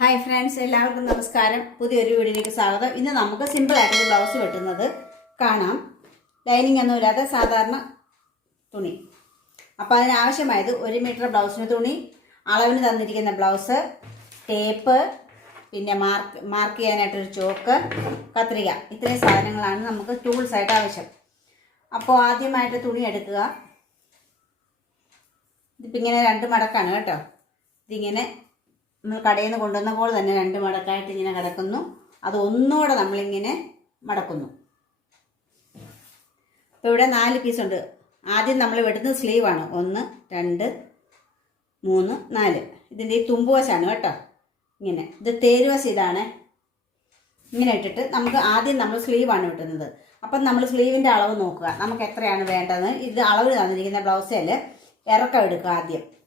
Hi friends എല്ലാവർക്കും നമസ്കാരം. പുതിയൊരു വീഡിയോയിലേക്ക് സ്വാഗതം. ഇന്ന് നമുക്ക് സിമ്പിളായിട്ടൊരു ബ്ലൗസ് വെട്ടുന്നത് കാണാം. ലൈനിങ് ഒന്നുമില്ലാത്ത സാധാരണ തുണി. അപ്പോൾ അതിനാവശ്യമായത് ഒരു മീറ്റർ ബ്ലൗസിന് തുണി അളവിന് തന്നിരിക്കുന്ന ബ്ലൗസ് ടേപ്പ് പിന്നെ മാർക്ക് മാർക്ക് ചെയ്യാനായിട്ടൊരു ചോക്ക് കത്രിക. ഇത്രയും സാധനങ്ങളാണ് നമുക്ക് ടൂൾസ് ആയിട്ട് ആവശ്യം. അപ്പോൾ ആദ്യമായിട്ട് തുണി എടുക്കുക. ഇതിപ്പോൾ ഇങ്ങനെ രണ്ട് മടക്കാണ് കേട്ടോ. ഇതിങ്ങനെ നമ്മൾ കടയിൽ നിന്ന് കൊണ്ടുവന്ന പോലെ തന്നെ രണ്ട് മടക്കായിട്ട് ഇങ്ങനെ കിടക്കുന്നു. അത് ഒന്നുകൂടെ നമ്മളിങ്ങനെ മടക്കുന്നു. അപ്പോൾ ഇവിടെ നാല് പീസുണ്ട് ആദ്യം നമ്മൾ വെട്ടുന്നത് സ്ലീവാണ് ഒന്ന് രണ്ട് മൂന്ന് നാല്. ഇതിന്റെ ഈ തുമ്പുവശാണ് കേട്ടോ. ഇങ്ങനെ. ഇത് തേരുവശ ഇതാണ്. ഇങ്ങനെ ഇട്ടിട്ട് നമുക്ക് ആദ്യം നമ്മൾ സ്ലീവാണ് വെട്ടുന്നത് അപ്പം നമ്മൾ സ്ലീവിന്റെ അളവ് നോക്കുക. നമുക്ക് എത്രയാണ് വേണ്ടത്? ഇത് അളവ് തന്നിരിക്കുന്ന ബ്ലൗസിൽ ഇറക്കം എടുക്കുക ആദ്യം.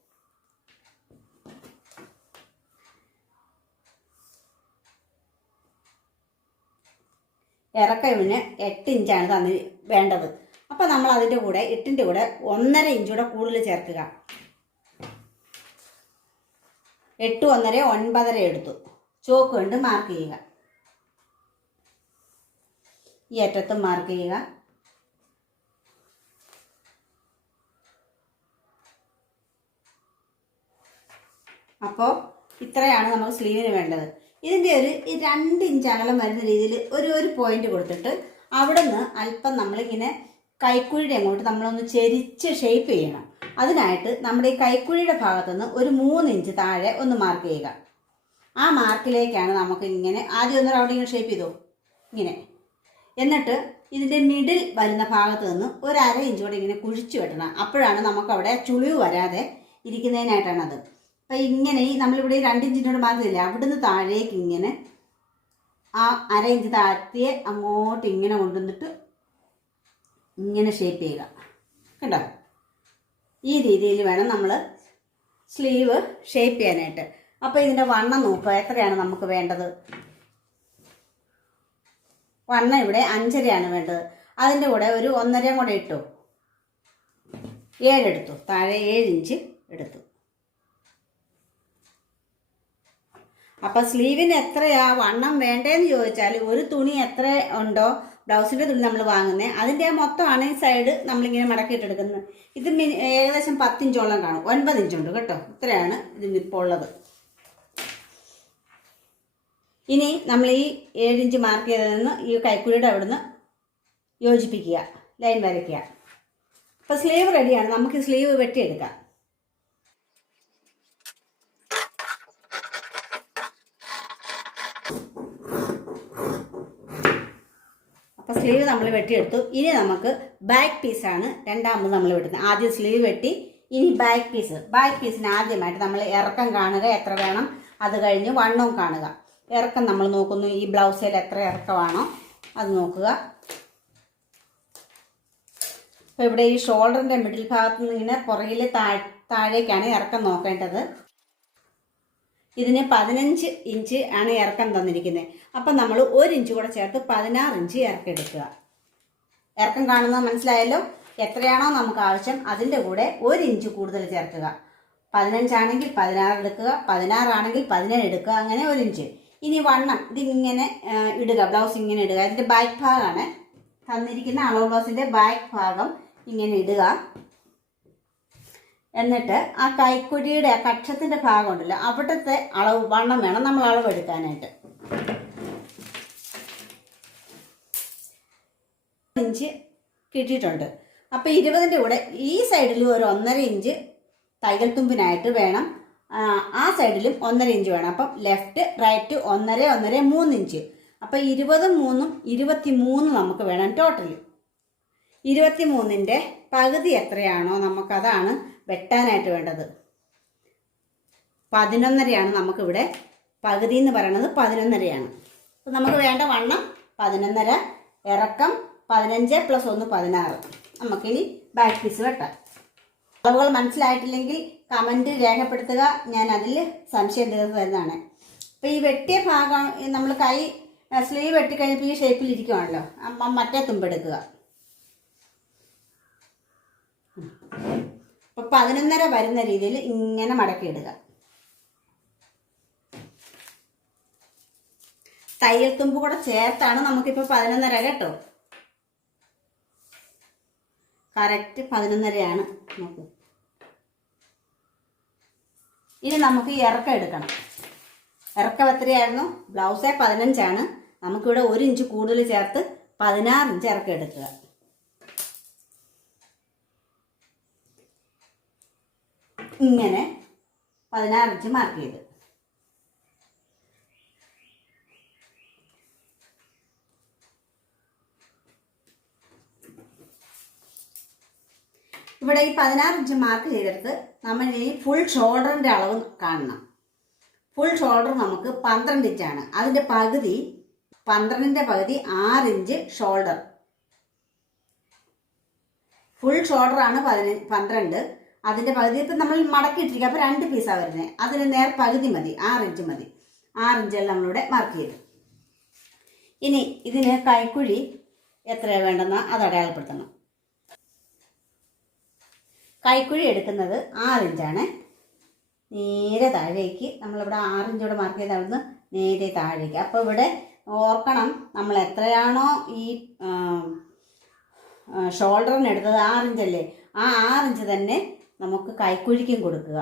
ഇറക്കവിന് എട്ട് ഇഞ്ചാണ് തന്നി വേണ്ടത്. അപ്പോൾ നമ്മൾ അതിന്റെ കൂടെ എട്ടിന്റെ കൂടെ ഒന്നര ഇഞ്ചൂടെ കൂടുതൽ ചേർക്കുക. എട്ട് ഒന്നര ഒൻപതര എടുത്തു. ചോക്ക് കൊണ്ട് മാർക്ക് ചെയ്യുക. ഈ അറ്റത്തും മാർക്ക് ചെയ്യുക. അപ്പോൾ ഇത്രയാണ് നമുക്ക് സ്ലീവിന് വേണ്ടത്. ഇതിന്റെ ഒരു രണ്ട് ഇഞ്ച് അകലം വരുന്ന രീതിയിൽ ഒരു ഒരു പോയിന്റ് കൊടുത്തിട്ട് അവിടെ നിന്ന് അല്പം നമ്മളിങ്ങനെ കൈക്കുഴിയുടെ അങ്ങോട്ട് നമ്മളൊന്ന് ചെരിച്ച് ഷേപ്പ് ചെയ്യണം. അതിനായിട്ട് നമ്മുടെ ഈ കൈക്കുഴിയുടെ ഭാഗത്തുനിന്ന് ഒരു മൂന്ന് ഇഞ്ച് താഴെ ഒന്ന് മാർക്ക് ചെയ്യുക. ആ മാർക്കിലേക്കാണ് നമുക്ക് ഇങ്ങനെ ആദ്യം ഒന്ന് അവിടെ ഇങ്ങനെ ഷേപ്പ് ചെയ്തോ? ഇങ്ങനെ. എന്നിട്ട് ഇതിന്റെ മിഡിൽ വരുന്ന ഭാഗത്ത് നിന്ന് ഒരു അര ഇഞ്ച് കൂടെ ഇങ്ങനെ കുഴിച്ചു വെട്ടണം. അപ്പോഴാണ് നമുക്കവിടെ ചുളിവ് വരാതെ ഇരിക്കുന്നതിനായിട്ടാണ് അത് അപ്പം ഇങ്ങനെ ഈ നമ്മളിവിടെ ഈ രണ്ട് ഇഞ്ചിനോട് മാർക്കില്ല അവിടുന്ന് താഴേക്ക് ഇങ്ങനെ ആ അര ഇഞ്ച് താഴ്ത്തിയെ അങ്ങോട്ട് ഇങ്ങനെ കൊണ്ടുവന്നിട്ട് ഇങ്ങനെ ഷേപ്പ് ചെയ്യുക. കണ്ടോ? ഈ രീതിയിൽ വേണം നമ്മൾ സ്ലീവ് ഷേപ്പ് ചെയ്യാനായിട്ട്. അപ്പോൾ ഇതിന്റെ വണ്ണം നോക്കുക. എത്രയാണ് നമുക്ക് വേണ്ടത്? വണ്ണം ഇവിടെ അഞ്ചരയാണ് വേണ്ടത്. അതിന്റെ കൂടെ ഒരു ഒന്നരയും കൂടെ ഇട്ടു. ഏഴെടുത്തു താഴെ ഏഴ് ഇഞ്ച് എടുത്തു. അപ്പം സ്ലീവിന് എത്രയാ വണ്ണം വേണ്ടേന്ന് ചോദിച്ചാൽ ഒരു തുണി എത്ര ഉണ്ടോ ബ്ലൗസിന്റെ തുണി നമ്മൾ വാങ്ങുന്നത് അതിന്റെ മൊത്തമാണ് ഈ സൈഡ് നമ്മളിങ്ങനെ മടക്കിയിട്ടെടുക്കുന്നത് ഇത് മിനി ഏകദേശം പത്തിഞ്ചോളം കാണും. ഒൻപത് ഇഞ്ചുണ്ട് കേട്ടോ. ഇത്രയാണ് ഇതിന് ഇപ്പോൾ ഉള്ളത്. ഇനി നമ്മൾ ഈ ഏഴിഞ്ച് മാർക്ക് ചെയ്തതിൽ നിന്ന് ഈ കൈക്കുഴിയുടെ അവിടുന്ന് യോജിപ്പിക്കുക. ലൈൻ വരയ്ക്കുക. അപ്പോൾ സ്ലീവ് റെഡിയാണ് നമുക്ക് സ്ലീവ് വെട്ടിയെടുക്കാം. അപ്പോൾ സ്ലീവ് നമ്മൾ വെട്ടിയെടുത്തു. ഇനി നമുക്ക് ബാക്ക് പീസാണ് രണ്ടാമത് നമ്മൾ വെട്ടുന്നത് ആദ്യം സ്ലീവ് വെട്ടി ഇനി ബാക്ക് പീസ് ബാക്ക് പീസിന് ആദ്യമായിട്ട് നമ്മൾ ഇറക്കം കാണുക എത്ര വേണം അത് കഴിഞ്ഞ് വണ്ണവും കാണുക. ഇറക്കം നമ്മൾ നോക്കുന്നു ഈ ബ്ലൗസിൽ എത്ര ഇറക്കമാണോ അത് നോക്കുക. അപ്പോൾ ഇവിടെ ഈ ഷോൾഡറിന്റെ മിഡിൽ ഭാഗത്ത് നിന്ന് ഇങ്ങനെ പുറകിൽ താഴ് താഴേക്കാണ് ഇറക്കം നോക്കേണ്ടത്. ഇതിന് പതിനഞ്ച് ഇഞ്ച് ആണ് ഇറക്കം തന്നിരിക്കുന്നത്. അപ്പം നമ്മൾ ഒരു ഇഞ്ച് കൂടെ ചേർത്ത് പതിനാറ് ഇഞ്ച് ഇറക്കം എടുക്കുക. ഇറക്കം കാണുന്നത് മനസ്സിലായല്ലോ? എത്രയാണോ നമുക്ക് ആവശ്യം അതിന്റെ കൂടെ ഒരു ഇഞ്ച് കൂടുതൽ ചേർക്കുക. പതിനഞ്ചാണെങ്കിൽ പതിനാറ് എടുക്കുക പതിനാറാണെങ്കിൽ പതിനേഴ് എടുക്കുക അങ്ങനെ ഒരു ഇഞ്ച്. ഇനി വണ്ണം ഇതിങ്ങനെ ഇടുക ബ്ലൗസ് ഇങ്ങനെ ഇടുക. ഇതിന്റെ ബാക്ക് ഭാഗമാണ് തന്നിരിക്കുന്ന അളവ് ബ്ലൗസിന്റെ ബാക്ക് ഭാഗം ഇങ്ങനെ ഇടുക. എന്നിട്ട് ആ കൈക്കുഴിയുടെ ആ കക്ഷത്തിന്റെ ഭാഗം ഉണ്ടല്ലോ അവിടുത്തെ അളവ് വണ്ണം വേണം നമ്മൾ അളവെടുക്കാനായിട്ട് ഇഞ്ച് കിട്ടിയിട്ടുണ്ട്. അപ്പോൾ ഇരുപതിന്റെ കൂടെ ഈ സൈഡിൽ ഒരു ഒന്നര ഇഞ്ച് തൈകൾ തുമ്പിനായിട്ട് വേണം. ആ, സൈഡിലും ഒന്നര ഇഞ്ച് വേണം. അപ്പം ലെഫ്റ്റ് റൈറ്റ് ഒന്നര ഒന്നര മൂന്ന് ഇഞ്ച്. അപ്പോൾ ഇരുപതും മൂന്നും ഇരുപത്തി മൂന്നും നമുക്ക് വേണം ടോട്ടൽ ഇരുപത്തി മൂന്നിന്റെ പകുതി എത്രയാണോ നമുക്കതാണ് വെട്ടാനായിട്ട് വേണ്ടത്. പതിനൊന്നരയാണ് നമുക്കിവിടെ പകുതി എന്ന് പറയുന്നത് പതിനൊന്നരയാണ്. അപ്പം നമുക്ക് വേണ്ട വണ്ണം പതിനൊന്നര ഇറക്കം പതിനഞ്ച് പ്ലസ് ഒന്ന് പതിനാറ്. നമുക്കിനി ബാക്ക് പീസ് വെട്ടാം. അളവുകൾ മനസ്സിലായിട്ടില്ലെങ്കിൽ കമന്റ് രേഖപ്പെടുത്തുക. ഞാൻ അതിൽ സംശയം തീർന്നു തരുന്നതാണ് അപ്പോൾ ഈ വെട്ടിയ ഭാഗം നമ്മൾ കൈ സ്ലീവ് വെട്ടിക്കഴിഞ്ഞപ്പോൾ ഈ ഷേപ്പിൽ അപ്പം മറ്റേ തുമ്പെടുക്കുക. അപ്പോൾ പതിനൊന്നര വരുന്ന രീതിയിൽ ഇങ്ങനെ മടക്കി ഇടുക. തയ്യൽ തുമ്പ് കൂടെ ചേർത്താണ് നമുക്കിപ്പോൾ പതിനൊന്നര കേട്ടോ? കറക്റ്റ് പതിനൊന്നരയാണ്. നോക്കൂ. ഇനി നമുക്ക് ഇറക്കം എടുക്കണം. ഇറക്കം എത്രയായിരുന്നു? ബ്ലൗസേ പതിനഞ്ചാണ്. നമുക്കിവിടെ ഒരു ഇഞ്ച് കൂടുതൽ ചേർത്ത് പതിനാറ് ഇഞ്ച് ഇറക്കം എടുക്കുക. ഇങ്ങനെ പതിനാറ് ഇഞ്ച് മാർക്ക് ചെയ്ത്. ഇവിടെ ഈ പതിനാറ് ഇഞ്ച് മാർക്ക് ചെയ്തെടുത്ത് നമ്മൾ ഈ ഫുൾ ഷോൾഡറിന്റെ അളവ് കാണണം. ഫുൾ ഷോൾഡർ നമുക്ക് പന്ത്രണ്ട് ഇഞ്ചാണ് അതിന്റെ പകുതി പന്ത്രണ്ടിന്റെ പകുതി ആറ് ഇഞ്ച് ഷോൾഡർ ഫുൾ ഷോൾഡറാണ് പതിന പന്ത്രണ്ട്. അതിന്റെ പകുതി. ഇപ്പം നമ്മൾ മടക്കിയിട്ടിരിക്കുക. അപ്പോൾ രണ്ട് പീസാണ് വരുന്നത് അതിന് നേർ പകുതി മതി. ആറ് ഇഞ്ച് മതി. ആറ് നമ്മളിവിടെ മാർക്ക് ചെയ്തു. ഇനി ഇതിന് കൈക്കുഴി എത്രയാണ് വേണ്ടെന്ന് അത് അടയാളപ്പെടുത്തണം. കൈക്കുഴി എടുക്കുന്നത് ആറ് ഇഞ്ചാണ് നേരെ താഴേക്ക് നമ്മളിവിടെ ആറ് മാർക്ക് ചെയ്ത് അവിടുന്ന് നേരെ താഴേക്ക്. അപ്പോൾ ഇവിടെ ഓർക്കണം നമ്മൾ എത്രയാണോ ഈ ഷോൾഡറിന് എടുത്തത് ആറിഞ്ചല്ലേ ആ ആറിഞ്ച് തന്നെ നമുക്ക് കൈക്കുഴിക്കും കൊടുക്കുക.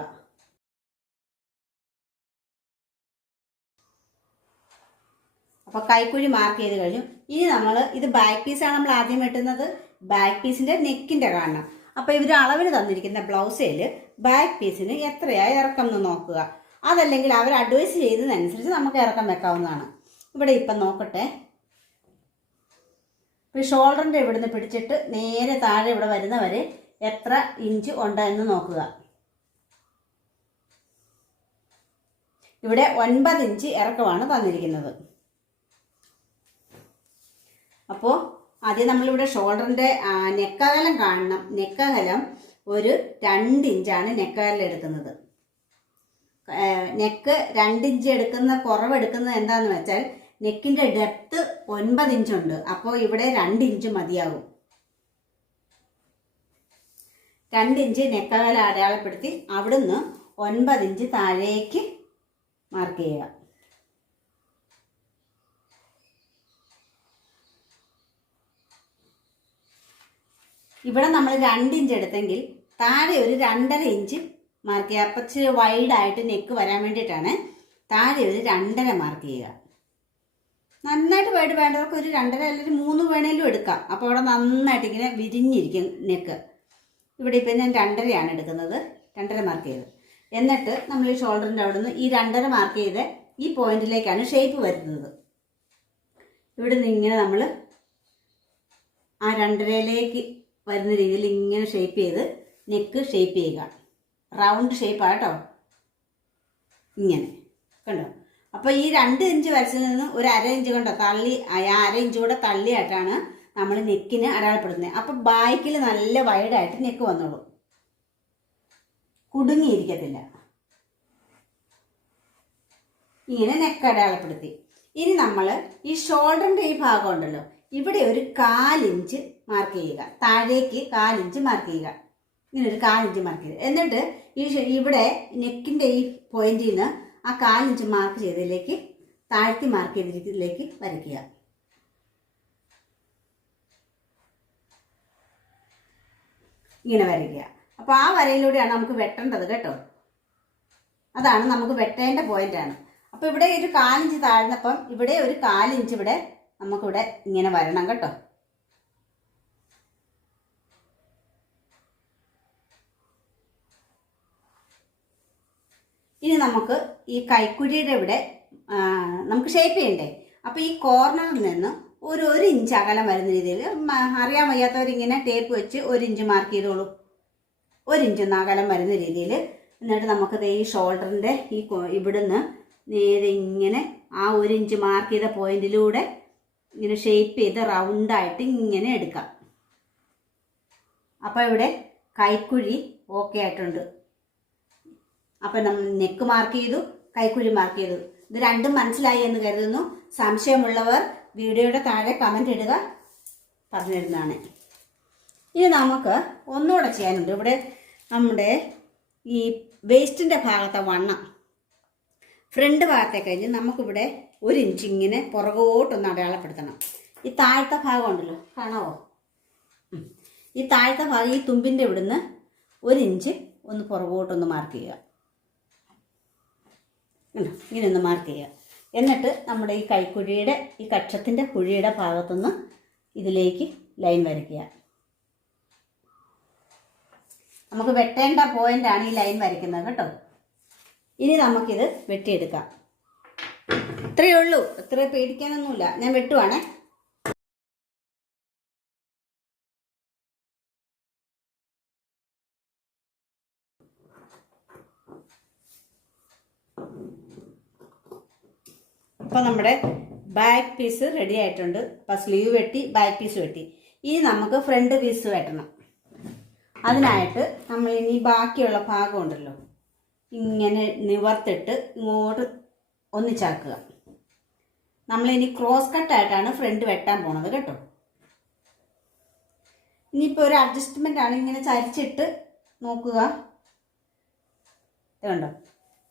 അപ്പോൾ കൈക്കുഴി മാർക്ക് ചെയ്ത് കഴിഞ്ഞു. ഇനി നമ്മൾ ഇത് ബാക്ക് പീസാണ് നമ്മൾ ആദ്യം വെട്ടുന്നത്. ബാക്ക് പീസിന്റെ നെക്കിന്റെ കാണണം. അപ്പോൾ ഇവർ അളവിന് തന്നിരിക്കുന്ന ബ്ലൗസിൽ ബാക്ക് പീസിന് എത്രയായി ഇറക്കം എന്ന് നോക്കുക. അതല്ലെങ്കിൽ അവർ അഡ്വൈസ് ചെയ്തതനുസരിച്ച് നമുക്ക് ഇറക്കം വെക്കാവുന്നതാണ്. ഇവിടെ ഇപ്പം നോക്കട്ടെ. ഇപ്പോൾ ഷോൾഡറിന്റെ ഇവിടുന്ന് പിടിച്ചിട്ട് നേരെ താഴെ ഇവിടെ വരുന്നവരെ എത്ര ഇഞ്ച് ഉണ്ട് എന്ന് നോക്കുക. ഇവിടെ ഒൻപത് ഇഞ്ച് ഇറക്കമാണ് തന്നിരിക്കുന്നത്. അപ്പോൾ ആദ്യം നമ്മളിവിടെ ഷോൾഡറിന്റെ നെക്കകലം കാണണം. നെക്കകലം ഒരു രണ്ട് ഇഞ്ചാണ് നെക്കകലം എടുക്കുന്നത്. നെക്ക് രണ്ട് ഇഞ്ച് എടുക്കുന്ന കുറവ് എടുക്കുന്നത് എന്താണെന്ന് വെച്ചാൽ നെക്കിന്റെ ഡെപ്ത് ഒൻപത് ഇഞ്ചുണ്ട്. അപ്പോൾ ഇവിടെ രണ്ട് ഇഞ്ച് മതിയാകും രണ്ട് ഇഞ്ച് നെക്കകല അടയാളപ്പെടുത്തി അവിടുന്ന് ഒൻപത് ഇഞ്ച് താഴേക്ക് മാർക്ക് ചെയ്യുക. ഇവിടെ നമ്മൾ രണ്ട് ഇഞ്ച് എടുത്തെങ്കിൽ താഴെ ഒരു രണ്ടര ഇഞ്ച് മാർക്ക് ചെയ്യുക. അപ്പം ഇച്ചിരി വൈഡായിട്ട് നെക്ക് വരാൻ വേണ്ടിയിട്ടാണ് താഴെ ഒരു രണ്ടര മാർക്ക് ചെയ്യുക. നന്നായിട്ട് വൈഡ് വേണ്ടവർക്ക് ഒരു രണ്ടര അല്ലെങ്കിൽ മൂന്ന് വേണേലും എടുക്കാം. അപ്പോൾ അവിടെ നന്നായിട്ട് ഇങ്ങനെ വിരിഞ്ഞിരിക്കും നെക്ക് ഇവിടെ ഇപ്പം ഞാൻ രണ്ടരയാണ് എടുക്കുന്നത്. രണ്ടര മാർക്ക് ചെയ്ത്. എന്നിട്ട് നമ്മൾ ഈ ഷോൾഡറിന്റെ അവിടെ നിന്ന് ഈ രണ്ടര മാർക്ക് ചെയ്ത് ഈ പോയിന്റിലേക്കാണ് ഷേപ്പ് വരുന്നത്. ഇവിടെ നിന്ന് ഇങ്ങനെ നമ്മൾ ആ രണ്ടരയിലേക്ക് വരുന്ന രീതിയിൽ ഇങ്ങനെ ഷേപ്പ് ചെയ്ത് നെക്ക് ഷേപ്പ് ചെയ്യുക. റൗണ്ട് ഷേപ്പാണ് കേട്ടോ ഇങ്ങനെ. കണ്ടോ? അപ്പോൾ ഈ രണ്ട് ഇഞ്ച് വരച്ചതിൽ നിന്ന് ഒരു അര ഇഞ്ച് കൊണ്ടോ തള്ളി ആ അര ഇഞ്ച് കൂടെ തള്ളിയായിട്ടാണ് നമ്മൾ നെക്കിന് അടയാളപ്പെടുത്തുന്നത്. അപ്പം ബാക്കിൽ നല്ല വൈഡായിട്ട് നെക്ക് വന്നോളൂ. കുടുങ്ങിയിരിക്കത്തില്ല. ഇങ്ങനെ നെക്ക് അടയാളപ്പെടുത്തി. ഇനി നമ്മൾ ഈ ഷോൾഡറിന്റെ ഈ ഭാഗം ഉണ്ടല്ലോ ഇവിടെ ഒരു കാലിഞ്ച് മാർക്ക് ചെയ്യുക. താഴേക്ക് കാലിഞ്ച് മാർക്ക് ചെയ്യുക. ഇങ്ങനെ ഒരു കാലിഞ്ച് മാർക്ക് ചെയ്യുക. എന്നിട്ട് ഈ ഇവിടെ നെക്കിന്റെ ഈ പോയിന്റിൽ നിന്ന് ആ കാലിഞ്ച് മാർക്ക് ചെയ്തതിലേക്ക് താഴ്ത്തി മാർക്ക് ചെയ്തിരിക്കുന്നതിലേക്ക് വരയ്ക്കുക. ഇങ്ങനെ വരയ്ക്കുക. അപ്പോൾ ആ വരയിലൂടെയാണ് നമുക്ക് വെട്ടേണ്ടത് കേട്ടോ. അതാണ് നമുക്ക് വെട്ടേണ്ട പോയിന്റാണ് അപ്പോൾ ഇവിടെ ഒരു കാലിഞ്ച് താഴ്ന്നപ്പം ഇവിടെ ഒരു കാലിഞ്ച് ഇവിടെ നമുക്കിവിടെ ഇങ്ങനെ വരണം കേട്ടോ. ഇനി നമുക്ക് ഈ കൈക്കുഴിയുടെ ഇവിടെ നമുക്ക് ഷേപ്പ് ചെയ്യണ്ടേ? അപ്പോൾ ഈ കോർണറിൽ നിന്ന് ഒരു ഒരു ഇഞ്ച് അകലം വരുന്ന രീതിയിൽ അറിയാൻ വയ്യാത്തവരിങ്ങനെ ടേപ്പ് വെച്ച് ഒരു ഇഞ്ച് മാർക്ക് ചെയ്തോളൂ. ഒരു ഇഞ്ച് ഒന്ന് അകലം വരുന്ന രീതിയിൽ എന്നിട്ട് നമുക്ക് ഈ ഷോൾഡറിന്റെ ഈ ഇവിടുന്ന് നേരെ ഇങ്ങനെ ആ ഒരു ഇഞ്ച് മാർക്ക് ചെയ്ത പോയിന്റിലൂടെ ഇങ്ങനെ ഷേപ്പ് ചെയ്ത് റൗണ്ടായിട്ട് ഇങ്ങനെ എടുക്കാം. അപ്പോൾ ഇവിടെ കൈക്കുഴി ഓക്കെ ആയിട്ടുണ്ട്. അപ്പം നമ്മൾ നെക്ക് മാർക്ക് ചെയ്തു കൈക്കുഴി മാർക്ക് ചെയ്തു. ഇത് രണ്ടും മനസ്സിലായി എന്ന് കരുതുന്നു. സംശയമുള്ളവർ വീഡിയോയുടെ താഴെ കമന്റ് ഇടുക പറഞ്ഞിരുന്നതാണ്. ഇനി നമുക്ക് ഒന്നുകൂടെ ചെയ്യാനുണ്ട്. ഇവിടെ നമ്മുടെ ഈ വേസ്റ്റിന്റെ ഭാഗത്തെ വണ്ണം ഫ്രണ്ട് ഭാഗത്തെ കഴിഞ്ഞ് നമുക്കിവിടെ ഒരു ഇഞ്ച് ഇങ്ങനെ പുറകോട്ടൊന്ന് അടയാളപ്പെടുത്തണം. ഈ താഴത്തെ ഭാഗം ഉണ്ടല്ലോ കാണാവോ? ഈ താഴത്തെ ഭാഗം ഈ തുമ്പിന്റെ ഇവിടുന്ന് ഒരു ഇഞ്ച് ഒന്ന് പുറകോട്ടൊന്ന് മാർക്ക് ചെയ്യുക? ഇങ്ങനെ ഒന്ന് മാർക്ക് ചെയ്യുക. എന്നിട്ട് നമ്മുടെ ഈ കൈക്കുഴിയുടെ ഈ കക്ഷത്തിന്റെ കുഴിയുടെ ഭാഗത്തുനിന്ന് ഇതിലേക്ക് ലൈൻ വരയ്ക്കുക. നമുക്ക് വെട്ടേണ്ട പോയിന്റാണ് ഈ ലൈൻ വരയ്ക്കുന്നത് കേട്ടോ. ഇനി നമുക്കിത് വെട്ടിയെടുക്കാം. ഇത്രയേ ഉള്ളൂ. ഇത്ര പേടിക്കാനൊന്നുമില്ല. ഞാൻ വെട്ടുവാണേ. അപ്പോൾ നമ്മുടെ ബാക്ക് പീസ് റെഡി ആയിട്ടുണ്ട്. അപ്പോൾ സ്ലീവ് വെട്ടി ബാക്ക് പീസ് വെട്ടി. ഇനി നമുക്ക് ഫ്രണ്ട് പീസ് വെട്ടണം. അതിനായിട്ട് നമ്മൾ ഇനി ബാക്കിയുള്ള ഭാഗം ഉണ്ടല്ലോ. ഇങ്ങനെ നിവർത്തിട്ട് ഇങ്ങോട്ട് ഒന്നിച്ചാക്കുക. നമ്മളിനി ക്രോസ് കട്ടായിട്ടാണ് ഫ്രണ്ട് വെട്ടാൻ പോണത് കേട്ടോ. ഇനിയിപ്പോൾ ഒരു അഡ്ജസ്റ്റ്മെന്റ് ആണ് ഇങ്ങനെ ചരിച്ചിട്ട് നോക്കുക. ഇതുണ്ടോ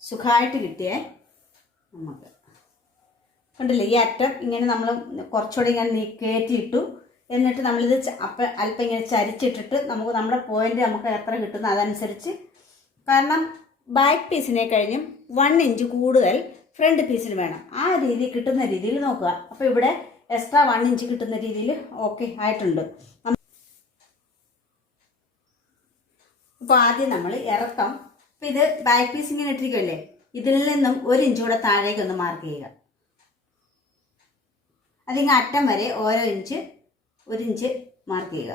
സുഖമായിട്ട് കിട്ടിയേ. നമുക്ക് കണ്ടില്ലേ ഈ അറ്റം ഇങ്ങനെ നമ്മൾ കുറച്ചുകൂടി ഇങ്ങനെ കയറ്റിയിട്ടു എന്നിട്ട് നമ്മളിത് അപ്പം അല്പം ഇങ്ങനെ ചരിച്ചിട്ടിട്ട് നമുക്ക് നമ്മുടെ പോയിന്റ് നമുക്ക് എത്ര കിട്ടുന്നു അതനുസരിച്ച്. കാരണം ബാക്ക് പീസിനെ കഴിഞ്ഞും വൺ ഇഞ്ച് കൂടുതൽ ഫ്രണ്ട് പീസിന് വേണം. ആ രീതി കിട്ടുന്ന രീതിയിൽ നോക്കുക. അപ്പോൾ ഇവിടെ എക്സ്ട്രാ വൺ ഇഞ്ച് കിട്ടുന്ന രീതിയിൽ ഓക്കെ ആയിട്ടുണ്ട്. അപ്പോൾ ആദ്യം നമ്മൾ ഇറക്കം. അപ്പോൾ ഇത് ബാക്ക് പീസ് ഇങ്ങനെ ഇട്ടിരിക്കുമല്ലേ ഇതിൽ നിന്നും ഒരു ഇഞ്ച് കൂടെ താഴേക്ക് ഒന്ന് മാർക്ക് ചെയ്യുക. അതിങ്ങ് അറ്റം വരെ ഓരോ ഇഞ്ച് ഒരു ഇഞ്ച് മാർക്ക് ചെയ്യുക.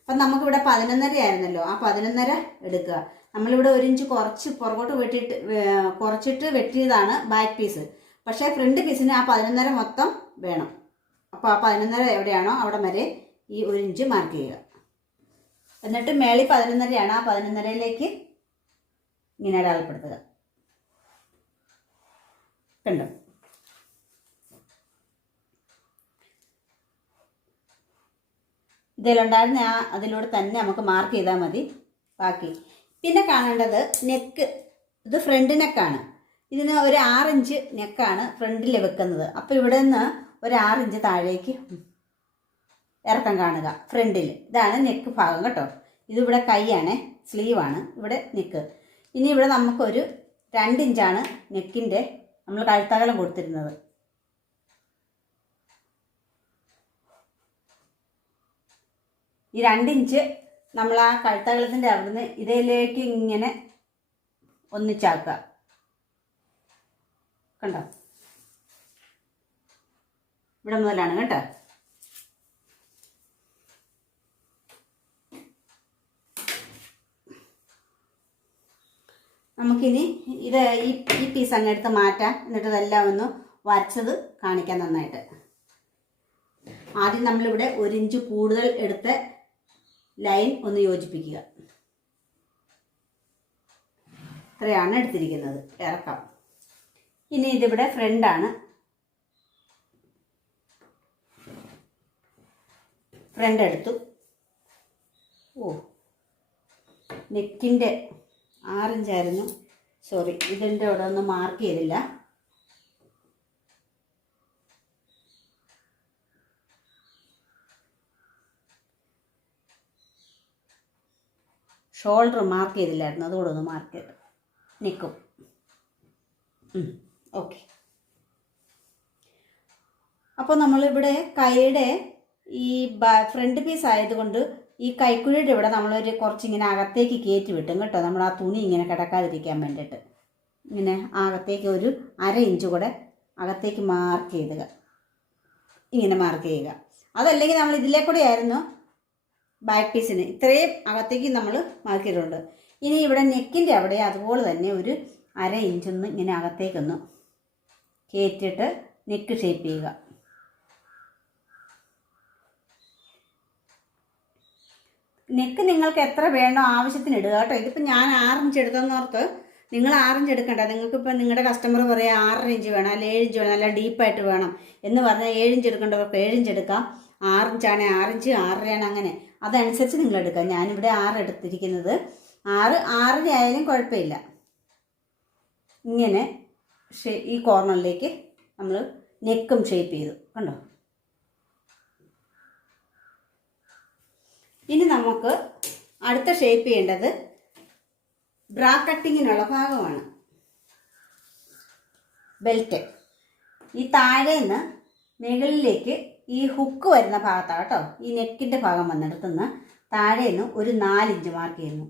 അപ്പം നമുക്കിവിടെ പതിനൊന്നര ആയിരുന്നല്ലോ ആ പതിനൊന്നര എടുക്കുക. നമ്മളിവിടെ ഒരു ഇഞ്ച് കുറച്ച് പുറകോട്ട് വെട്ടിയിട്ട് കുറച്ചിട്ട് വെട്ടിയതാണ് ബാക്ക് പീസ് പക്ഷേ ഫ്രണ്ട് പീസിന് ആ പതിനൊന്നര മൊത്തം വേണം. അപ്പോൾ ആ പതിനൊന്നര എവിടെയാണോ അവിടെ വരെ ഈ ഒരു ഇഞ്ച് മാർക്ക് ചെയ്യുക. എന്നിട്ട് മേളി പതിനൊന്നരയാണ് ആ പതിനൊന്നരയിലേക്ക് ഇങ്ങനെ അടയാളപ്പെടുത്തുക. കണ്ടോ? ഇതിലുണ്ടായിരുന്ന ആ അതിലൂടെ തന്നെ നമുക്ക് മാർക്ക് ചെയ്താൽ മതി. ബാക്കി. പിന്നെ കാണേണ്ടത് നെക്ക് ഇത് ഫ്രണ്ട് നെക്കാണ് ഇതിന് ഒരു ആറിഞ്ച് നെക്കാണ് ഫ്രണ്ടിൽ വെക്കുന്നത്. അപ്പോൾ ഇവിടെ നിന്ന് ഒരു ആറിഞ്ച് താഴേക്ക് ഇറക്കം കാണുക ഫ്രണ്ടിൽ ഇതാണ് നെക്ക് ഭാഗം കേട്ടോ. ഇതിവിടെ കൈയാണ് സ്ലീവാണ് ഇവിടെ നെക്ക് ഇനി ഇവിടെ നമുക്കൊരു രണ്ടിഞ്ചാണ് നെക്കിന്റെ നമ്മൾ കഴുത്തകലം കൊടുത്തിരുന്നത്. ഈ രണ്ടിഞ്ച് നമ്മൾ ആ കഴുത്തകലത്തിന്റെ അവിടുന്ന് ഇതിലേക്ക് ഇങ്ങനെ ഒന്നിച്ചാക്കുക. കണ്ടോ? ഇവിടെ മുതലാണ് കേട്ടോ. നമുക്കിനി ഇത് ഈ ഈ പീസ് അങ്ങ് എടുത്ത് മാറ്റാം. എന്നിട്ട് ഇതെല്ലാം ഒന്ന് വരച്ചത് കാണിക്കാം നന്നായിട്ട്. ആദ്യം നമ്മളിവിടെ ഒരു ഇഞ്ച് കൂടുതൽ എടുത്ത് ലൈൻ ഒന്ന് യോജിപ്പിക്കുക. ഇത്രയാണ് എടുത്തിരിക്കുന്നത്. ഇറക്കാം. ഇനി ഇതിവിടെ ഫ്രണ്ടാണ് ഫ്രണ്ട് എടുത്തു. ഓ നെക്കിന്റെ ആറിഞ്ചായിരുന്നു സോറി ഇതിന്റെ അവിടെ ഒന്ന് മാർക്ക് ചെയ്തില്ല. ഷോൾഡർ മാർക്ക് ചെയ്തില്ലായിരുന്നു. അതുകൂടെ ഒന്ന് മാർക്ക് ചെയ്ത്. നിൽക്കും ഓക്കെ. അപ്പോൾ നമ്മളിവിടെ കൈയുടെ ഈ ഫ്രണ്ട് പീസ് ആയതുകൊണ്ട് ഈ കൈക്കുഴിയുടെ ഇവിടെ നമ്മളൊരു കുറച്ചിങ്ങനെ അകത്തേക്ക് കയറ്റി വിട്ടും കേട്ടോ. നമ്മൾ ആ തുണി ഇങ്ങനെ കിടക്കാതിരിക്കാൻ വേണ്ടിയിട്ട്. ഇങ്ങനെ അകത്തേക്ക് ഒരു അര ഇഞ്ച് കൂടെ അകത്തേക്ക് മാർക്ക് ചെയ്തുക. ഇങ്ങനെ മാർക്ക് ചെയ്യുക. അതല്ലെങ്കിൽ നമ്മൾ ഇതിലെ കൂടെ ആയിരുന്നു ബാക്ക് പീസിന് ഇത്രയും അകത്തേക്ക് നമ്മൾ മാർക്ക് ചെയ്തിട്ടുണ്ട്. ഇനി ഇവിടെ നെക്കിന്റെ അവിടെ അതുപോലെ തന്നെ ഒരു അര ഇഞ്ചൊന്ന് ഇങ്ങനെ അകത്തേക്കൊന്ന് കയറ്റിയിട്ട് നെക്ക് ഷേപ്പ് ചെയ്യുക. നെക്ക് നിങ്ങൾക്ക് എത്ര വേണോ ആവശ്യത്തിന് ഇടുക കേട്ടോ. ഇതിപ്പോൾ ഞാൻ ആറിഞ്ച് ഓർത്ത് നിങ്ങൾ ആറിഞ്ച് എടുക്കണ്ട. നിങ്ങൾക്കിപ്പോൾ നിങ്ങളുടെ കസ്റ്റമർ പറയാം ആറര ഇഞ്ച് വേണം അല്ലെങ്കിൽ ഏഴിഞ്ച് വേണം നല്ല ഡീപ്പായിട്ട് വേണം എന്ന് പറഞ്ഞാൽ ഏഴിഞ്ച് എടുക്കേണ്ടവർക്ക് ഏഴിഞ്ച് എടുക്കാം. ആറിഞ്ചാണെങ്കിൽ ആറിഞ്ച് ആറരയാണ് അങ്ങനെ. അതനുസരിച്ച് നിങ്ങൾ എടുക്കുക ഞാനിവിടെ ആറ് എടുത്തിരിക്കുന്നത് ആറ് ആറര ആയാലും കുഴപ്പമില്ല. ഇങ്ങനെ ഈ കോർണറിലേക്ക് നമ്മൾ നെക്കും ഷേപ്പ് ചെയ്തു. കണ്ടോ? ഇനി നമുക്ക് അടുത്ത ഷേപ്പ് ചെയ്യേണ്ടത് ബ്രാ കട്ടിങ്ങിനുള്ള ഭാഗമാണ്. ബെൽറ്റ്. ഈ താഴേന്ന് മുകളിലേക്ക് ഈ ഹുക്ക് വരുന്ന ഭാഗത്താണ് കേട്ടോ ഈ നെക്കിന്റെ ഭാഗം വന്നിടത്തുനിന്ന് താഴെ നിന്ന് ഒരു നാലിഞ്ച് മാർക്ക് ചെയ്യുന്നു.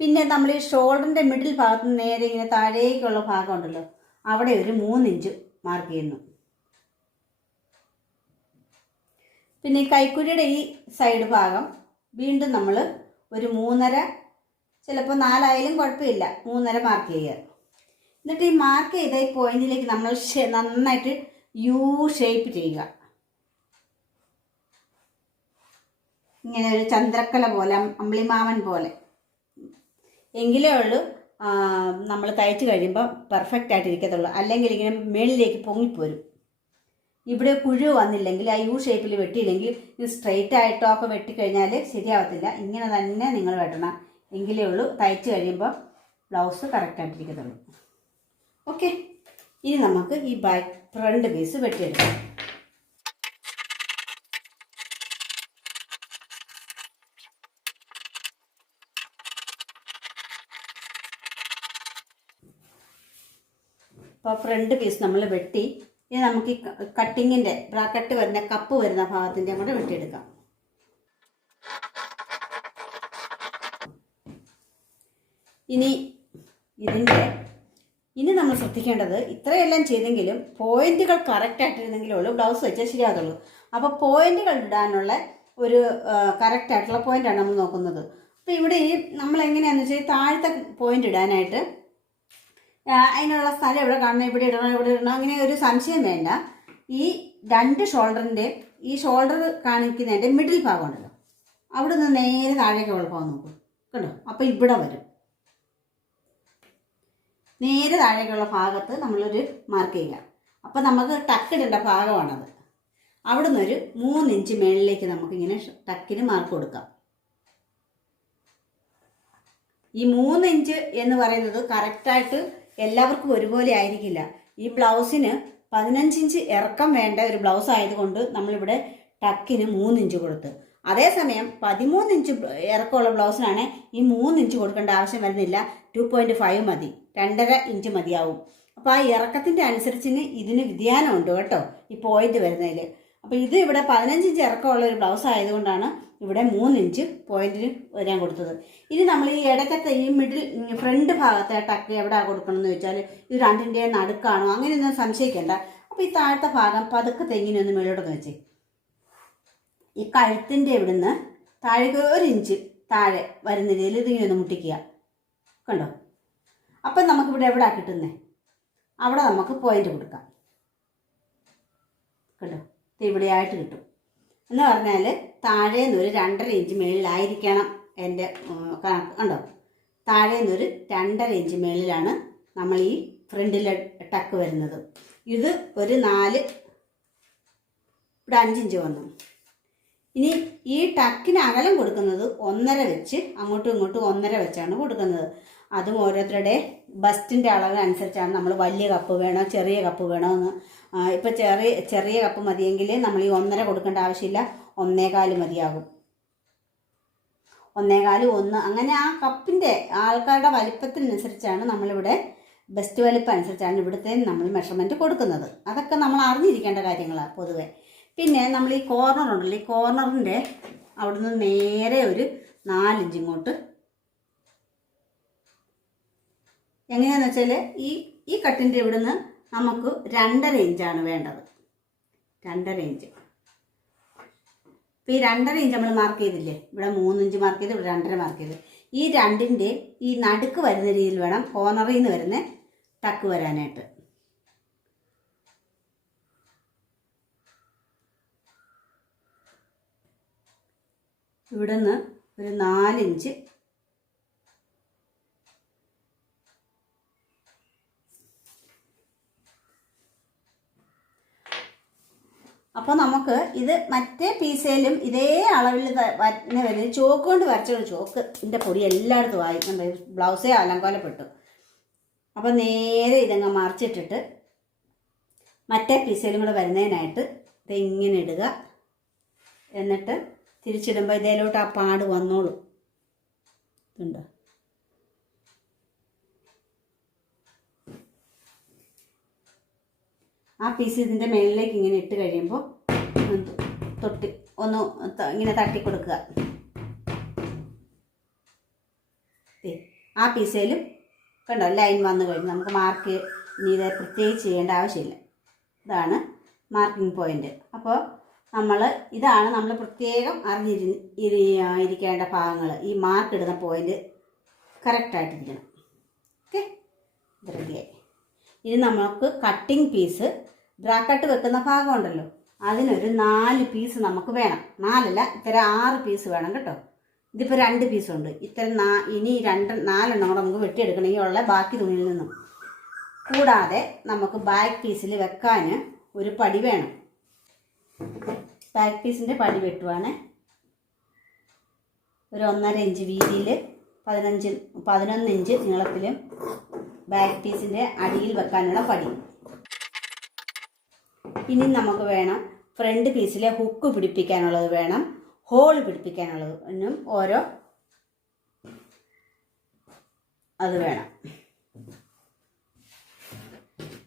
പിന്നെ നമ്മൾ ഈ ഷോൾഡറിന്റെ മിഡിൽ ഭാഗത്ത് നേരെ ഇങ്ങനെ താഴേക്കുള്ള ഭാഗം ഉണ്ടല്ലോ അവിടെ ഒരു മൂന്നിഞ്ച് മാർക്ക് ചെയ്യുന്നു. പിന്നെ ഈ കൈക്കുഴിയുടെ ഈ സൈഡ് ഭാഗം വീണ്ടും നമ്മൾ ഒരു മൂന്നര ചിലപ്പോൾ നാലായാലും കുഴപ്പമില്ല മൂന്നര മാർക്ക് ചെയ്യുക. എന്നിട്ട് ഈ മാർക്ക് ചെയ്ത ഈ പോയിന്റിലേക്ക് നമ്മൾ നന്നായിട്ട് യു ഷേപ്പ് ചെയ്യുക. ഇങ്ങനെ ഒരു ചന്ദ്രക്കല പോലെ അമ്പിളിമാവൻ പോലെ. എങ്കിലേ ഉള്ളൂ നമ്മൾ തയ്ച്ച് കഴിയുമ്പോൾ പെർഫെക്റ്റ് ആയിട്ട് ഇരിക്കത്തുള്ളൂ അല്ലെങ്കിൽ ഇങ്ങനെ മേളിലേക്ക് പൊങ്ങിപ്പോരും. ഇവിടെ കുഴു വന്നില്ലെങ്കിൽ ആ യു ഷേപ്പിൽ വെട്ടിയില്ലെങ്കിൽ ഇത് സ്ട്രെയിറ്റ് ആയിട്ടോ ഒക്കെ വെട്ടിക്കഴിഞ്ഞാൽ ശരിയാവത്തില്ല. ഇങ്ങനെ തന്നെ നിങ്ങൾ വെട്ടണം. എങ്കിലേ ഉള്ളൂ തയ്ച്ച് കഴിയുമ്പോൾ ബ്ലൗസ് കറക്റ്റായിട്ടിരിക്കത്തുള്ളൂ ഓക്കെ ഇനി നമുക്ക് ഈ ബാക്ക് ഫ്രണ്ട് പീസ് വെട്ടിയെടുക്കാം. അപ്പോൾ ഫ്രണ്ട് പീസ് നമ്മൾ വെട്ടി. ഇനി നമുക്ക് ഈ കട്ടിങ്ങിന്റെ ബ്രാക്കറ്റ് വരുന്ന കപ്പ് വരുന്ന ഭാഗത്തിന്റെ കൂടെ വെട്ടിയെടുക്കാം. ഇനി ഇതിന്റെ നമ്മൾ ശ്രദ്ധിക്കേണ്ടത് ഇത്രയെല്ലാം ചെയ്തെങ്കിലും പോയിന്റുകൾ കറക്റ്റ് ആയിട്ടിരുന്നെങ്കിലേ ഉള്ളൂ ബ്ലൗസ് വെച്ചാൽ ശരിയാകത്തുള്ളൂ. അപ്പോൾ പോയിന്റുകൾ ഇടാനുള്ള ഒരു കറക്റ്റ് ആയിട്ടുള്ള പോയിന്റാണ് നമ്മൾ നോക്കുന്നത്. അപ്പോൾ ഇവിടെ ഈ നമ്മൾ എങ്ങനെയാണെന്ന് വെച്ചാൽ താഴത്തെ പോയിന്റ് ഇടാനായിട്ട് അതിനുള്ള സ്ഥലം എവിടെ കാണണം ഇവിടെ ഇടണം ഇവിടെ ഇടണം അങ്ങനെ ഒരു സംശയം വേണ്ട. ഈ രണ്ട് ഷോൾഡറിന്റെ ഈ ഷോൾഡർ കാണിക്കുന്നതിന്റെ മിഡിൽ ഭാഗം ഉണ്ടല്ലോ. അവിടെ നിന്ന് നേരെ താഴേക്ക് ഭാഗം നോക്കും. കണ്ടോ? അപ്പോൾ ഇവിടെ വരും. നേരെ താഴേക്കുള്ള ഭാഗത്ത് നമ്മളൊരു മാർക്ക് ചെയ്യുക. അപ്പോൾ നമുക്ക് ടക്കിടേണ്ട ഭാഗമാണത്. അവിടെ നിന്നൊരു മൂന്നിഞ്ച് മേളിലേക്ക് നമുക്കിങ്ങനെ ടക്കിന് മാർക്ക് കൊടുക്കാം. ഈ മൂന്ന് ഇഞ്ച് എന്ന് പറയുന്നത് കറക്റ്റായിട്ട് എല്ലാവർക്കും ഒരുപോലെ ആയിരിക്കില്ല. ഈ ബ്ലൗസിന് പതിനഞ്ച് ഇഞ്ച് ഇറക്കം വേണ്ട ഒരു ബ്ലൗസ് ആയതുകൊണ്ട് നമ്മളിവിടെ ടക്കിന് മൂന്നിഞ്ച് കൊടുത്ത്. അതേസമയം പതിമൂന്ന് ഇഞ്ച് ഇറക്കമുള്ള ബ്ലൗസിനാണ് ഈ മൂന്ന് ഇഞ്ച് കൊടുക്കേണ്ട ആവശ്യം വരുന്നില്ല. ടു പോയിന്റ് ഫൈവ് മതി. രണ്ടര ഇഞ്ച് മതിയാവും. അപ്പോൾ ആ ഇറക്കത്തിന്റെ അനുസരിച്ചിന് ഇതിന് വ്യതിയാനമുണ്ട് കേട്ടോ ഈ പോയിന്റ് വരുന്നതിൽ അപ്പോൾ ഇത് ഇവിടെ പതിനഞ്ച് ഇഞ്ച് ഇറക്കമുള്ള ഒരു ബ്ലൗസ് ആയതുകൊണ്ടാണ് ഇവിടെ മൂന്ന് ഇഞ്ച് പോയിന്റിന് വരാൻ കൊടുത്തത്. ഇനി നമ്മൾ ഈ ഇടയ്ക്കത്തെ ഈ മിഡിൽ ഫ്രണ്ട് ഭാഗത്തെ ടക്ക് എവിടെ കൊടുക്കണം എന്ന് വെച്ചാൽ ഇത് രണ്ടിന്റെ നടുക്കാണോ? അങ്ങനെയൊന്നും സംശയിക്കേണ്ട. അപ്പോൾ ഈ താഴത്തെ ഭാഗം പതുക്കെ തെങ്ങിനെ ഒന്ന് മേലോട്ടൊന്ന് വെച്ചേ. ഈ കഴുത്തിന്റെ ഇവിടുന്ന് താഴേക്ക് ഒരു ഇഞ്ച് താഴെ വരുന്ന രീതിയിൽ ഇതിങ്ങനെ ഒന്ന് മുട്ടിക്കുക. കണ്ടോ? അപ്പം നമുക്കിവിടെ എവിടെ കിട്ടുന്നേ? അവിടെ നമുക്ക് പോയിന്റ് കൊടുക്കാം. കണ്ടോ? ഇവിടെയായിട്ട് കിട്ടും. എന്ന് പറഞ്ഞാൽ താഴേന്ന് ഒരു രണ്ടര ഇഞ്ച് മേളിലായിരിക്കണം എന്റെ കണക്ക്. കണ്ടോ? താഴെ ഒരു രണ്ടര ഇഞ്ച് മേളിലാണ് നമ്മൾ ഈ ഫ്രണ്ടിലെ ടക്ക് വരുന്നത്. ഇത് ഒരു നാല് ഇവിടെ അഞ്ചിഞ്ച് വന്നു. ഇനി ഈ ടക്കിന് അകലം കൊടുക്കുന്നത് ഒന്നര വെച്ച് അങ്ങോട്ടും ഇങ്ങോട്ടും ഒന്നര വെച്ചാണ് കൊടുക്കുന്നത്. അതും ഓരോരുത്തരുടെ ബസ്റ്റിന്റെ അളവ് അനുസരിച്ചാണ് നമ്മൾ വലിയ കപ്പ് വേണോ ചെറിയ കപ്പ് വേണോ എന്ന്. ഇപ്പോൾ ചെറിയ ചെറിയ കപ്പ് മതിയെങ്കിൽ നമ്മൾ ഈ ഒന്നര കൊടുക്കേണ്ട ആവശ്യമില്ല. ഒന്നേകാൽ മതിയാകും. ഒന്നേകാൽ ഒന്ന്. അങ്ങനെ ആ കപ്പിന്റെ ആൾക്കാരുടെ വലിപ്പത്തിനനുസരിച്ചാണ് നമ്മളിവിടെ ബെസ്റ്റ് വലിപ്പം അനുസരിച്ചാണ് ഇവിടുത്തെ നമ്മൾ മെഷർമെന്റ് കൊടുക്കുന്നത്. അതൊക്കെ നമ്മൾ അറിഞ്ഞിരിക്കേണ്ട കാര്യങ്ങളാണ് പൊതുവെ. പിന്നെ നമ്മൾ ഈ കോർണർ ഉണ്ടല്ലോ ഈ കോർണറിന്റെ അവിടുന്ന് നേരെ ഒരു നാലിഞ്ച് ഇങ്ങോട്ട്. എങ്ങനെയാന്ന് വെച്ചാൽ ഈ ഈ കട്ടിന്റെ ഇവിടുന്ന് നമുക്ക് രണ്ടര ഇഞ്ചാണ് വേണ്ടത്. രണ്ടര ഇഞ്ച് ഇപ്പോൾ ഈ രണ്ടര ഇഞ്ച് നമ്മൾ മാർക്ക് ചെയ്തില്ലേ? ഇവിടെ മൂന്നിഞ്ച് മാർക്ക് ചെയ്ത് ഇവിടെ രണ്ടര മാർക്ക് ചെയ്ത്. ഈ രണ്ടിന്റെ ഈ നടുക്ക് വരുന്ന രീതിയിൽ വേണം കോർണറിൽ നിന്ന് വരുന്ന ടക്ക് വരാനായിട്ട്. ഇവിടുന്ന് ഒരു നാലിഞ്ച്. അപ്പോൾ നമുക്ക് ഇത് മറ്റേ പീസയിലും ഇതേ അളവിൽ വരുന്ന വരുന്നത് ചോക്ക് കൊണ്ട് വരച്ചോളൂ ചോക്ക്. എന്റെ പൊടി എല്ലായിടത്തും ആയി. ബ്ലൗസേ അലങ്കോലപ്പെട്ടു. അപ്പോൾ നേരെ ഇതങ്ങ് മറിച്ചിട്ടിട്ട് മറ്റേ പീസയിലും കൂടെ വരുന്നതിനായിട്ട് ഇതെങ്ങനെ ഇടുക. എന്നിട്ട് തിരിച്ചിടുമ്പോൾ ഇതിലോട്ട് ആ പാട് വന്നോളും. ഇതുണ്ടോ? ആ പീസ് ഇതിന്റെ മേളിലേക്ക് ഇങ്ങനെ ഇട്ട് കഴിയുമ്പോൾ തൊട്ടി ഒന്ന് ഇങ്ങനെ തട്ടി കൊടുക്കുക ആ പീസയിലും കണ്ടോ ലൈൻ വന്നു കഴിഞ്ഞു. നമുക്ക് മാർക്ക് ഇനി ഇത് പ്രത്യേകിച്ച് ചെയ്യേണ്ട ആവശ്യമില്ല. ഇതാണ് മാർക്കിംഗ് പോയിന്റ് അപ്പോൾ നമ്മൾ ഇതാണ് നമ്മൾ പ്രത്യേകം അറിഞ്ഞിരി ഇരി- ഇരിക്കേണ്ട ഭാഗങ്ങൾ ഈ മാർക്ക് ഇടുന്ന പോയിന്റ് കറക്റ്റായിട്ടിരിക്കണം ഓക്കെ ഇത് റെഡിയായി ഇനി നമുക്ക് കട്ടിംഗ് പീസ് ബ്രാക്കറ്റ് വെക്കുന്ന ഭാഗമുണ്ടല്ലോ. അതിനൊരു നാല് പീസ് നമുക്ക് വേണം. നാലല്ല ഇത്തരം ആറ് പീസ് വേണം കേട്ടോ. ഇതിപ്പോൾ രണ്ട് പീസുണ്ട് ഇത്തരം നാ ഇനി രണ്ട് നാലെണ്ണം കൂടെ നമുക്ക് വെട്ടിയെടുക്കണമെങ്കിൽ ഉള്ള ബാക്കി തുണിയിൽ നിന്നും. കൂടാതെ നമുക്ക് ബാക്ക് പീസിൽ വെക്കാൻ ഒരു പടി വേണം. ബാക്ക് പീസിന്റെ പടി വെട്ടുവാണ്. ഒരു ഒന്നര ഇഞ്ച് വീതിയിൽ പതിനഞ്ച് പതിനൊന്ന് ഇഞ്ച് നീളത്തിലും ബാക്ക് പീസിന്റെ അടിയിൽ വെക്കാനുള്ള പടി. ഇനി നമുക്ക് വേണം ഫ്രണ്ട് പീസിലെ ഹുക്ക് പിടിപ്പിക്കാനുള്ളത് വേണം. ഹോൾ പിടിപ്പിക്കാനുള്ളതിനും ഓരോ അത് വേണം.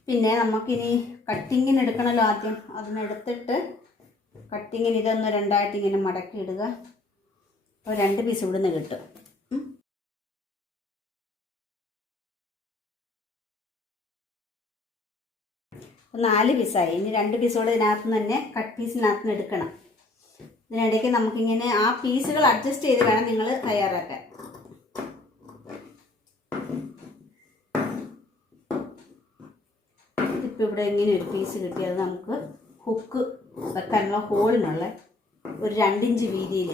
പിന്നെ നമുക്കിനി കട്ടിങ്ങിന് എടുക്കണമല്ലോ ആദ്യം. അതിനെടുത്തിട്ട് കട്ടിങ്ങിന് ഇതൊന്ന് രണ്ടായിട്ട് ഇങ്ങനെ മടക്കി ഇടുക. അപ്പോൾ രണ്ട് പീസ് ഇവിടുന്ന് കിട്ടും. നാല് പീസായി ഇനി രണ്ട് പീസ് കൂടെ ഇതിനകത്ത് നിന്ന് തന്നെ കട്ട് പീസിനകത്ത് നിന്ന് എടുക്കണം. ഇതിനിടയ്ക്ക് നമുക്കിങ്ങനെ ആ പീസുകൾ അഡ്ജസ്റ്റ് ചെയ്ത് വേണം നിങ്ങൾ തയ്യാറാക്കാൻ. ഇപ്പം ഇവിടെ ഇങ്ങനെ ഒരു പീസ് കിട്ടിയത് നമുക്ക് ഹുക്ക് വെക്കാനുള്ള ഹോളിനുള്ള ഒരു രണ്ടിഞ്ച് വീതിയിൽ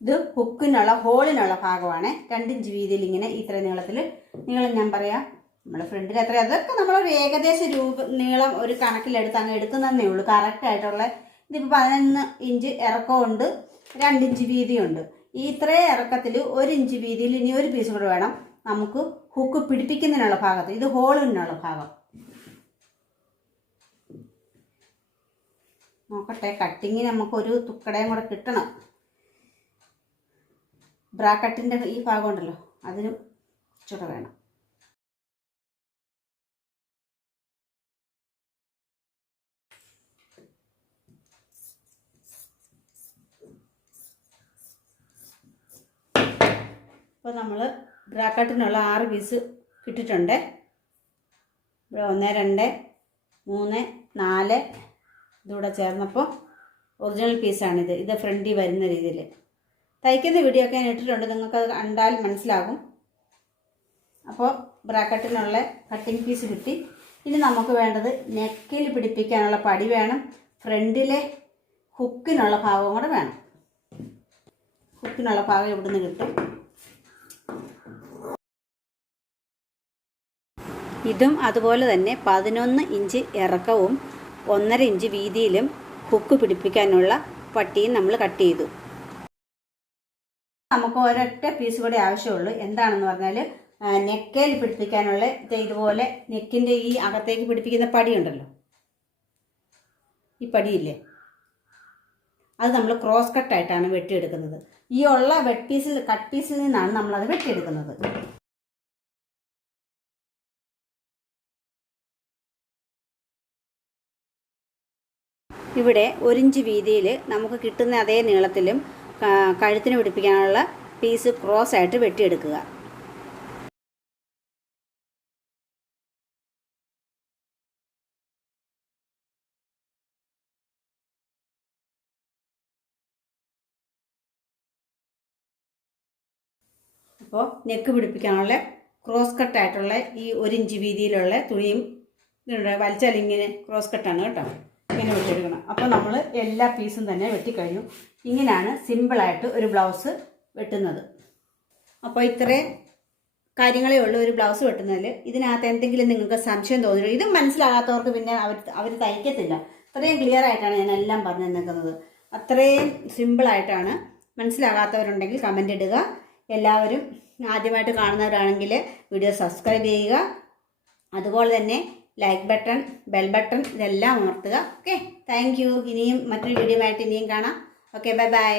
ഇത് ഹുക്കിനുള്ള ഹോളിനുള്ള ഭാഗമാണ്. രണ്ടിഞ്ച് വീതിയിൽ ഇങ്ങനെ ഇത്ര നീളത്തിൽ നിങ്ങൾ ഞാൻ പറയാം. നമ്മുടെ ഫ്രണ്ടിൽ എത്ര അതൊക്കെ നമ്മളൊരു ഏകദേശ രൂപ നീളം ഒരു കണക്കിലെടുത്ത് അങ്ങ് എടുക്കുന്നതന്നേ ഉള്ളൂ. കറക്റ്റായിട്ടുള്ള ഇതിപ്പോൾ പതിനൊന്ന് ഇഞ്ച് ഇറക്കമുണ്ട് രണ്ടിഞ്ച് വീതിയുണ്ട്. ഈ ഇത്രയും ഇറക്കത്തിൽ ഒരു ഇഞ്ച് വീതിയിൽ ഇനി ഒരു പീസ് കൂടെ വേണം നമുക്ക് ഹുക്ക് പിടിപ്പിക്കുന്നതിനുള്ള ഭാഗത്ത്. ഇത് ഹോളിനുള്ള ഭാഗം. നോക്കട്ടെ കട്ടിങ്ങിന് നമുക്കൊരു തുക്കടയും കൂടെ കിട്ടണം. ബ്രാക്കറ്റിന്റെ ഈ ഭാഗമുണ്ടല്ലോ അതിനും ഇച്ചിരി വേണം. അപ്പോൾ നമ്മൾ ബ്രാക്കറ്റിനുള്ള ആറ് പീസ് കിട്ടിയിട്ടുണ്ട് ഇവിടെ ഒന്ന് രണ്ട് മൂന്ന് നാല് ഇതുകൂടെ ചേർന്നപ്പോൾ ഒറിജിനൽ പീസാണിത് ഇത് ഫ്രണ്ടിൽ വരുന്ന രീതിയിൽ തയ്ക്കുന്ന വീഡിയോ ഒക്കെ ഞാൻ ഇട്ടിട്ടുണ്ട്. നിങ്ങൾക്ക് അത് കണ്ടാൽ മനസ്സിലാകും. അപ്പോൾ ബ്രാക്കറ്റിനുള്ള കട്ടിങ് പീസ് കിട്ടി. ഇനി നമുക്ക് വേണ്ടത് നെക്കിൽ പിടിപ്പിക്കാനുള്ള പടി വേണം. ഫ്രണ്ടിലെ ഹുക്കിനുള്ള ഭാഗവും കൂടെ വേണം. ഹുക്കിനുള്ള ഭാഗം ഇവിടുന്ന് കിട്ടും. ഇതും അതുപോലെ തന്നെ പതിനൊന്ന് ഇഞ്ച് ഇറക്കവും ഒന്നര ഇഞ്ച് വീതിയിലും ഹുക്ക് പിടിപ്പിക്കാനുള്ള പട്ടിയും നമ്മൾ കട്ട് ചെയ്തു. നമുക്ക് ഒരൊറ്റ പീസ് കൂടെ ആവശ്യമുള്ളൂ. എന്താണെന്ന് പറഞ്ഞാൽ നെക്കയിൽ പിടിപ്പിക്കാനുള്ള ഇതുപോലെ നെക്കിന്റെ ഈ അകത്തേക്ക് പിടിപ്പിക്കുന്ന പടിയുണ്ടല്ലോ ഈ പടിയില്ലേ? അത് നമ്മൾ ക്രോസ് കട്ടായിട്ടാണ് വെട്ടിയെടുക്കുന്നത്. ഈ ഉള്ള വെട്ട് പീസിൽ കട്ട് പീസിൽ നിന്നാണ് നമ്മളത് വെട്ടിയെടുക്കുന്നത്. ഇവിടെ ഒരിഞ്ച് വീതിയിൽ നമുക്ക് കിട്ടുന്ന അതേ നീളത്തിലും കഴുത്തിന് പിടിപ്പിക്കാനുള്ള പീസ് ക്രോസ് ആയിട്ട് വെട്ടിയെടുക്കുക. അപ്പോൾ നെക്ക് പിടിപ്പിക്കാനുള്ള ക്രോസ് കട്ടായിട്ടുള്ള ഈ ഒരു ഇഞ്ച് വീതിയിലുള്ള തുണിയും വലിച്ചാലിങ്ങനെ ക്രോസ് കട്ടാണ് കേട്ടോ. ഇങ്ങനെ വെട്ടിയെടുക്കണം. അപ്പോൾ നമ്മൾ എല്ലാ പീസും തന്നെ വെട്ടിക്കഴിഞ്ഞു. ഇങ്ങനെയാണ് സിമ്പിളായിട്ട് ഒരു ബ്ലൗസ് വെട്ടുന്നത്. അപ്പോൾ ഇത്രയും കാര്യങ്ങളേ ഉള്ളൂ ഒരു ബ്ലൗസ് വെട്ടുന്നതിൽ ഇതിനകത്ത് എന്തെങ്കിലും നിങ്ങൾക്ക് സംശയം തോന്നിയിട്ടു ഇതും മനസ്സിലാകാത്തവർക്ക് പിന്നെ അവർ അവർ തയ്ക്കത്തില്ല. അത്രയും ക്ലിയർ ആയിട്ടാണ് ഞാൻ എല്ലാം പറഞ്ഞു തന്നിരിക്കുന്നത് അത്രയും സിമ്പിളായിട്ടാണ് മനസ്സിലാകാത്തവരുണ്ടെങ്കിൽ കമന്റ് ഇടുക. എല്ലാവരും ആദ്യമായിട്ട് കാണുന്നവരാണെങ്കിൽ വീഡിയോ സബ്സ്ക്രൈബ് ചെയ്യുക. അതുപോലെ തന്നെ ലൈക്ക് ബട്ടൺ ബെൽ ബട്ടൺ ഇതെല്ലാം ഓർത്തുക. ഓക്കെ താങ്ക് യു ഇനിയും മറ്റൊരു വീഡിയോ ആയിട്ട് ഇനിയും കാണാം. Okay bye bye